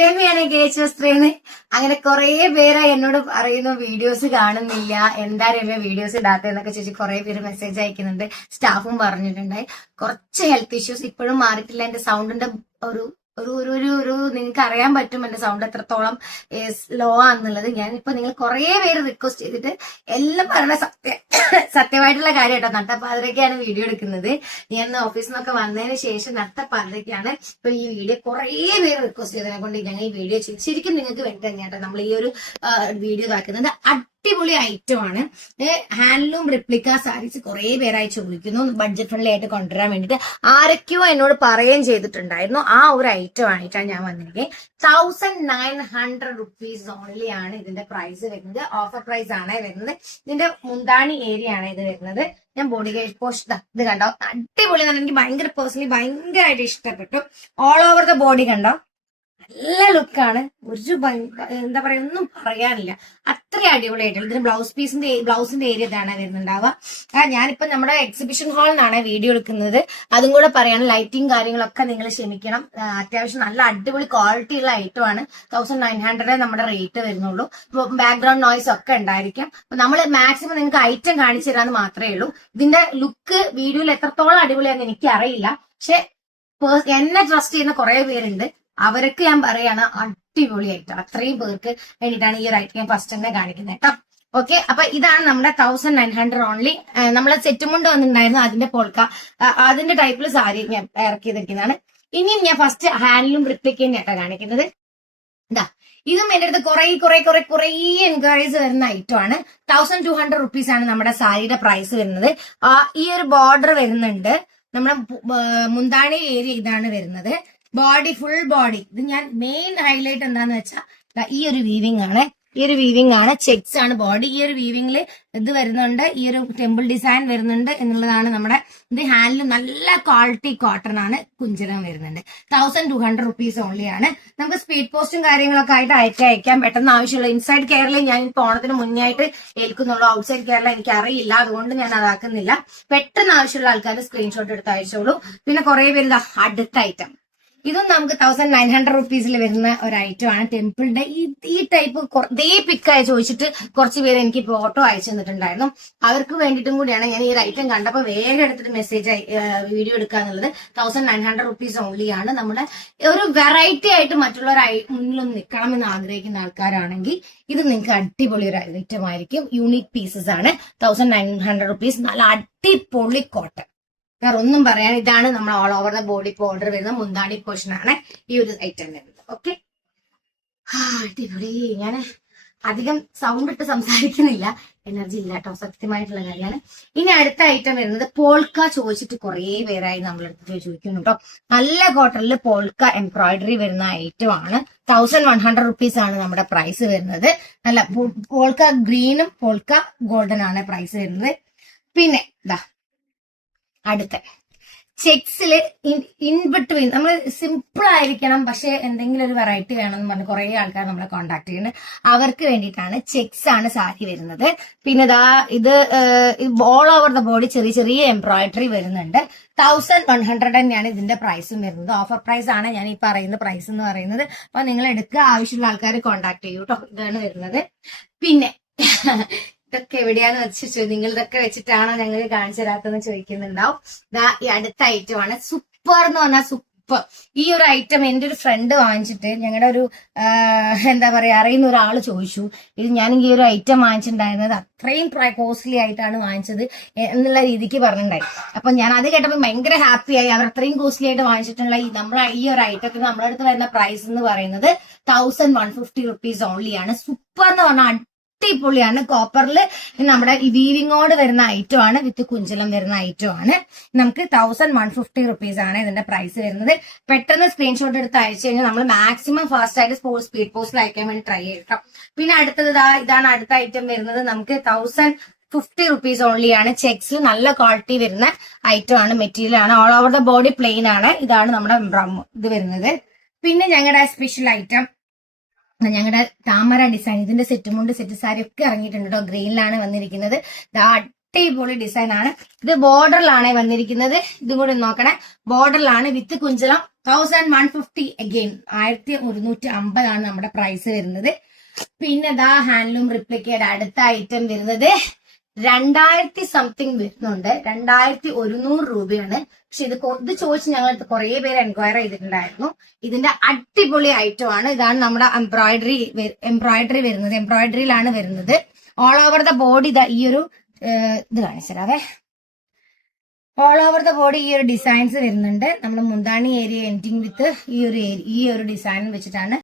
രമ്യാണ് കേച്ച് വസ്ത്രേന്ന്. അങ്ങനെ കുറെ പേര് എന്നോട് പറയുന്നു വീഡിയോസ് കാണുന്നില്ല, എന്താ രമ്യ വീഡിയോസ് ഇടാത്തെന്നൊക്കെ ചോദിച്ചു കുറെ പേര് മെസ്സേജ് അയക്കുന്നുണ്ട്. സ്റ്റാഫും പറഞ്ഞിട്ടുണ്ടായി കുറച്ച് ഹെൽത്ത് ഇഷ്യൂസ് ഇപ്പോഴും മാറിയിട്ടില്ല. എന്റെ സൗണ്ടിന്റെ ഒരു ഒരു ഒരു ഒരു ഒരു നിങ്ങൾക്ക് അറിയാൻ പറ്റും എന്റെ സൗണ്ട് എത്രത്തോളം ലോ ആണെന്നുള്ളത്. ഞാനിപ്പോ നിങ്ങൾ കുറെ പേര് റിക്വസ്റ്റ് ചെയ്തിട്ട് എല്ലാം പറഞ്ഞ സത്യമായിട്ടുള്ള കാര്യം കേട്ടോ. നട്ടപ്പാതിരൊക്കെയാണ് വീഡിയോ എടുക്കുന്നത്. ഞാൻ ഓഫീസിൽ നിന്നൊക്കെ വന്നതിന് ശേഷം നട്ടപ്പാതിരൊക്കെയാണ് ഇപ്പൊ ഈ വീഡിയോ കുറെ പേര് റിക്വസ്റ്റ് ചെയ്തതിനെ കൊണ്ട് ഞങ്ങൾ ഈ വീഡിയോ ചെയ്തു. ശരിക്കും നിങ്ങൾക്ക് വേണ്ടി തന്നെയാട്ടോ നമ്മൾ ഈ ഒരു വീഡിയോ ഇതാക്കുന്നത്. അടിപൊളി ഐറ്റം ആണ്. ഹാൻഡ്ലൂം റിപ്ലിക്ക സാരീസ് കുറെ പേരായി ചോദിക്കുന്നു ബഡ്ജറ്റ് ഫ്രണ്ട്ലി ആയിട്ട് കൊണ്ടുവരാൻ വേണ്ടിട്ട്. ആരൊക്കെയോ എന്നോട് പറയുകയും ചെയ്തിട്ടുണ്ടായിരുന്നു. ആ ഒരു ഐറ്റം ആയിട്ടാണ് ഞാൻ വന്നിരിക്കുന്നത്. 1900 റുപ്പീസ് ഓൺലി ആണ് ഇതിന്റെ പ്രൈസ് വരുന്നത്. ഓഫർ പ്രൈസ് ആണ് വരുന്നത്. ഇതിന്റെ മുന്താണി ഏരിയ ആണ് ഇത് വരുന്നത്. ഞാൻ ബോഡി പോസ്റ്റ് ഇത് കണ്ടോ, അടിപൊളി. എനിക്ക് ഭയങ്കര പേഴ്സണലി ഭയങ്കരമായിട്ട് ഇഷ്ടപ്പെട്ടു. ഓൾ ഓവർ ദ ബോഡി കണ്ടോ, നല്ല ലുക്കാണ്. ഒരു എന്താ പറയാ, ഒന്നും പറയാനില്ല, അത്ര അടിപൊളിയായിട്ടുള്ള. ഇതിന് ബ്ലൗസിന്റെ ഏരിയ ഇതാണ് വരുന്നുണ്ടാവുക. ഞാനിപ്പോ നമ്മുടെ എക്സിബിഷൻ ഹാളിൽ വീഡിയോ എടുക്കുന്നത്. അതും കൂടെ പറയാണ്. ലൈറ്റിംഗ് കാര്യങ്ങളൊക്കെ നിങ്ങൾ ക്ഷമിക്കണം. അത്യാവശ്യം നല്ല അടിപൊളി ക്വാളിറ്റി ഉള്ള ഐറ്റം ആണ്. 1900 നമ്മുടെ റേറ്റ് വരുന്നുള്ളൂ. ബാക്ക്ഗ്രൗണ്ട് നോയ്സ് ഒക്കെ ഉണ്ടായിരിക്കും. നമ്മൾ മാക്സിമം നിങ്ങൾക്ക് ഐറ്റം കാണിച്ചു തരാന്ന് മാത്രമേ ഉള്ളൂ. ഇതിന്റെ ലുക്ക് വീഡിയോയിൽ എത്രത്തോളം അടിപൊളിയാണെന്ന് എനിക്ക് അറിയില്ല. പക്ഷെ എന്നെ ട്രസ്റ്റ് ചെയ്യുന്ന കുറെ പേരുണ്ട്. അവർക്ക് ഞാൻ പറയാണ് അടിപൊളിയായിട്ട്. അത്രയും പേർക്ക് വേണ്ടിയിട്ടാണ് ഈ ഒരു ഐറ്റം ഞാൻ ഫസ്റ്റ് തന്നെ കാണിക്കുന്നത് കേട്ടോ. ഓക്കെ, അപ്പൊ ഇതാണ് നമ്മുടെ 1900 ഓൺലി. നമ്മളെ സെറ്റും കൊണ്ട് വന്നിട്ടുണ്ടായിരുന്നു. അതിന്റെ പോൾക്ക അതിന്റെ ടൈപ്പിൽ സാരി ഞാൻ ഇറക്കിയിരിക്കുന്നതാണ്. ഇനിയും ഞാൻ ഫസ്റ്റ് ഹാൻഡിലും റിപ്ലിക്കയും കേട്ടോ കാണിക്കുന്നത്. ഇതാ, ഇതും എന്റെ അടുത്ത് കുറെ എൻക്വയറീസ് വരുന്ന ഐറ്റം ആണ്. 1200 റുപ്പീസ് ആണ് നമ്മുടെ സാരിയുടെ പ്രൈസ് വരുന്നത്. ഈ ഒരു ബോർഡർ വരുന്നുണ്ട്. നമ്മുടെ മുന്താണി ഏരിയ ഇതാണ് വരുന്നത്. Body full body. ഇത് ഞാൻ മെയിൻ ഹൈലൈറ്റ് എന്താന്ന് വെച്ചാൽ ഈ ഒരു വീവിംഗ് ആണ്. ഈ ഒരു വീവിംഗ് ആണ്, ചെക്സ് ആണ് ബോഡി. ഈ ഒരു വീവിംഗിൽ ഇത് വരുന്നുണ്ട്, ഈ ഒരു ടെമ്പിൾ ഡിസൈൻ വരുന്നുണ്ട് എന്നുള്ളതാണ് നമ്മുടെ ഇത്. ഹാൻഡിൽ നല്ല ക്വാളിറ്റി കോട്ടൺ ആണ്. കുഞ്ചലം വരുന്നുണ്ട്. 1200 റുപ്പീസ് ഓൺലി ആണ്. നമുക്ക് സ്പീഡ് പോസ്റ്റും കാര്യങ്ങളൊക്കെ ആയിട്ട് അയക്കാം. പെട്ടെന്ന് ആവശ്യമുള്ള ഇൻസൈഡ് കേരള ഞാൻ ഇപ്പോൾ ഓണത്തിന് മുന്നേ ആയിട്ട് ഏൽക്കുന്നുള്ളൂ. ഔട്ട്സൈഡ് കേരള എനിക്ക് അറിയില്ല, അതുകൊണ്ട് ഞാൻ അതാക്കുന്നില്ല. പെട്ടെന്ന് ആവശ്യമുള്ള ആൾക്കാർ സ്ക്രീൻഷോട്ട് എടുത്ത് അയച്ചോളൂ. പിന്നെ കുറെ പേര് അടുത്ത ഐറ്റം, ഇതും നമുക്ക് 1900 റുപ്പീസിൽ വരുന്ന ഒരു ഐറ്റം ആണ്. ടെമ്പിളിന്റെ ഈ ടൈപ്പ് ഇതേ പിക്കായി ചോദിച്ചിട്ട് കുറച്ച് പേര് എനിക്ക് ഫോട്ടോ അയച്ചു തന്നിട്ടുണ്ടായിരുന്നു. അവർക്ക് വേണ്ടിയിട്ടും കൂടിയാണ് ഞാൻ ഈ ഒരു ഐറ്റം കണ്ടപ്പോൾ വേഗം എടുത്തിട്ട് മെസ്സേജ് വീഡിയോ എടുക്കാന്നുള്ളത്. 1900 റുപ്പീസ് ഓൺലി ആണ്. നമ്മുടെ ഒരു വെറൈറ്റി ആയിട്ട് മറ്റുള്ളവർ മുന്നിലൊന്ന് നിൽക്കണം എന്ന് ആഗ്രഹിക്കുന്ന ആൾക്കാരാണെങ്കിൽ ഇത് നിങ്ങൾക്ക് അടിപൊളി ഒരു ഐറ്റം ആയിരിക്കും. യൂണിക് പീസസ് ആണ്. 1900 റുപ്പീസ്. നല്ല അടിപൊളി കോട്ടൺ, വേറെ ഒന്നും പറയാൻ. ഇതാണ് നമ്മൾ all over the body order വരുന്ന മുന്താണി പോർഷൻ ആണ് ഈ ഒരു ഐറ്റം വരുന്നത്. ഓക്കെ, അടിപൊളി. ഞാൻ അധികം സൗണ്ട് ഇട്ട് സംസാരിക്കുന്നില്ല, എനർജി ഇല്ല കേട്ടോ, സത്യമായിട്ടുള്ള കാര്യമാണ്. ഇനി അടുത്ത ഐറ്റം വരുന്നത് പോൾക്ക ചോദിച്ചിട്ട് കുറെ പേരായി നമ്മളെടുത്ത് ചോദിക്കുന്നു കേട്ടോ. നല്ല കോട്ടണിൽ പോൾക്ക എംബ്രോയിഡറി വരുന്ന ഐറ്റം ആണ്. 1100 റുപ്പീസ് ആണ് നമ്മുടെ പ്രൈസ് വരുന്നത്. നല്ല പോൾക്ക ഗ്രീനും പോൾക്ക ഗോൾഡൻ ആണ് പ്രൈസ് വരുന്നത്. പിന്നെ ഇതാ അടുത്ത ചെക്സില് ഇൻ ബിറ്റ്വീൻ. നമ്മൾ സിമ്പിൾ ആയിരിക്കണം, പക്ഷെ എന്തെങ്കിലും ഒരു വെറൈറ്റി വേണമെന്ന് പറഞ്ഞ് കുറെ ആൾക്കാർ നമ്മളെ കോൺടാക്ട് ചെയ്യുന്നുണ്ട്. അവർക്ക് വേണ്ടിയിട്ടാണ് ചെക്സ് ആണ് സാരി വരുന്നത്. പിന്നെ ഇത് ഓൾ ഓവർ ദ ബോഡി ചെറിയ എംബ്രോയിഡറി വരുന്നുണ്ട്. 1100 തന്നെയാണ് ഇതിന്റെ പ്രൈസും വരുന്നത്. ഓഫർ പ്രൈസ് ആണ് ഞാൻ ഈ പറയുന്ന പ്രൈസ് എന്ന് പറയുന്നത്. അപ്പൊ നിങ്ങൾ എടുക്കുക, ആവശ്യമുള്ള ആൾക്കാർ കോൺടാക്ട് ചെയ്യൂ കേട്ടോ. ഇതാണ് വരുന്നത്. പിന്നെ ഇതൊക്കെ എവിടെയാന്ന് വെച്ചു, നിങ്ങൾ ഇതൊക്കെ വെച്ചിട്ടാണോ ഞങ്ങൾക്ക് കാണിച്ചു തരാത്തെന്ന് ചോദിക്കുന്നുണ്ടാവും. ഈ അടുത്ത ഐറ്റം ആണ്. സൂപ്പർ എന്ന് പറഞ്ഞാൽ സൂപ്പർ. ഈ ഒരു ഐറ്റം എന്റെ ഒരു ഫ്രണ്ട് വാങ്ങിച്ചിട്ട്, ഞങ്ങളുടെ ഒരു എന്താ പറയാ അറിയുന്ന ഒരാൾ ചോദിച്ചു, ഇത് ഞാൻ ഈ ഒരു ഐറ്റം വാങ്ങിച്ചിട്ടുണ്ടായിരുന്നത് അത്രയും കോസ്റ്റ്ലി ആയിട്ടാണ് വാങ്ങിച്ചത് എന്നുള്ള രീതിക്ക് പറഞ്ഞിട്ടുണ്ടായി. അപ്പൊ ഞാൻ അത് കേട്ടപ്പോൾ ഭയങ്കര ഹാപ്പിയായി. അവർ അത്രയും കോസ്റ്റ്ലി ആയിട്ട് വാങ്ങിച്ചിട്ടുള്ള ഈ ഒരു ഐറ്റത്തിന് നമ്മുടെ അടുത്ത് വരുന്ന പ്രൈസ് എന്ന് പറയുന്നത് 1150 റുപ്പീസ് ഓൺലി ആണ്. സൂപ്പർ എന്ന് പറഞ്ഞാൽ അടിപൊളിയാണ്. കോപ്പറിൽ നമ്മുടെ ഈ വീവിങ്ങോട് വരുന്ന ഐറ്റം ആണ്. വിത്ത് കുഞ്ചലം വരുന്ന ഐറ്റം ആണ്. നമുക്ക് 1150 റുപ്പീസ് ആണ് ഇതിന്റെ പ്രൈസ് വരുന്നത്. പെട്ടെന്ന് സ്ക്രീൻഷോട്ട് എടുത്ത് അയച്ചു കഴിഞ്ഞാൽ നമ്മൾ മാക്സിമം ഫാസ്റ്റ് ആയിട്ട് സ്പീഡ് പോസ്റ്റിൽ അയക്കാൻ വേണ്ടി ട്രൈ ചെയ്യട്ടോ. പിന്നെ അടുത്തത് ഇതാണ് അടുത്ത ഐറ്റം വരുന്നത്. നമുക്ക് 1050 റുപ്പീസ് ഓൺലി ആണ്. ചെക്സിൽ നല്ല ക്വാളിറ്റി വരുന്ന ഐറ്റം ആണ്. മെറ്റീരിയൽ ആണ്. All over the body plain ആണ്. ഇതാണ് നമ്മുടെ ഇത് വരുന്നത്. പിന്നെ ഞങ്ങളുടെ സ്പെഷ്യൽ ഐറ്റം, ഞങ്ങളുടെ താമര ഡിസൈൻ, ഇതിന്റെ സെറ്റുമുണ്ട് സെറ്റ് സാരി ഒക്കെ ഇറങ്ങിയിട്ടുണ്ട് കേട്ടോ. ഗ്രീനിലാണ് വന്നിരിക്കുന്നത്. അടിപൊളി ഡിസൈൻ ആണ്. ഇത് ബോർഡറിലാണ് വന്നിരിക്കുന്നത്. ഇതും കൂടി നോക്കണേ, ബോർഡറിലാണ് വിത്ത് കുഞ്ചലം. 1150 അഗെയിൻ 1150 ആണ് നമ്മുടെ പ്രൈസ് വരുന്നത്. പിന്നെ ദാ ഹാൻഡ്ലൂം റിപ്ലിക്കയുടെ അടുത്ത ഐറ്റം വരുന്നത് 2000 സംതിങ് വരുന്നുണ്ട്. 2100 രൂപയാണ്. പക്ഷെ ഇത് ചോദിച്ച് ഞങ്ങളടുത്ത് കുറെ പേര് എൻക്വയർ ചെയ്തിട്ടുണ്ടായിരുന്നു. ഇതിന്റെ അടിപൊളി ഐറ്റം ആണ്. ഇതാണ് നമ്മുടെ എംബ്രോയിഡറി വരുന്നത്. എംബ്രോയിഡറിയിലാണ് വരുന്നത്. ഓൾ ഓവർ ദ ബോഡി ഈ ഒരു ഇത് കാണിച്ചതാവേ. ഓൾ ഓവർ ദ ബോഡി ഈ ഒരു ഡിസൈൻസ് വരുന്നുണ്ട്. നമ്മുടെ മുന്താണി ഏരിയ എൻഡിങ് വിത്ത് ഈ ഒരു ഡിസൈൻ വെച്ചിട്ടാണ്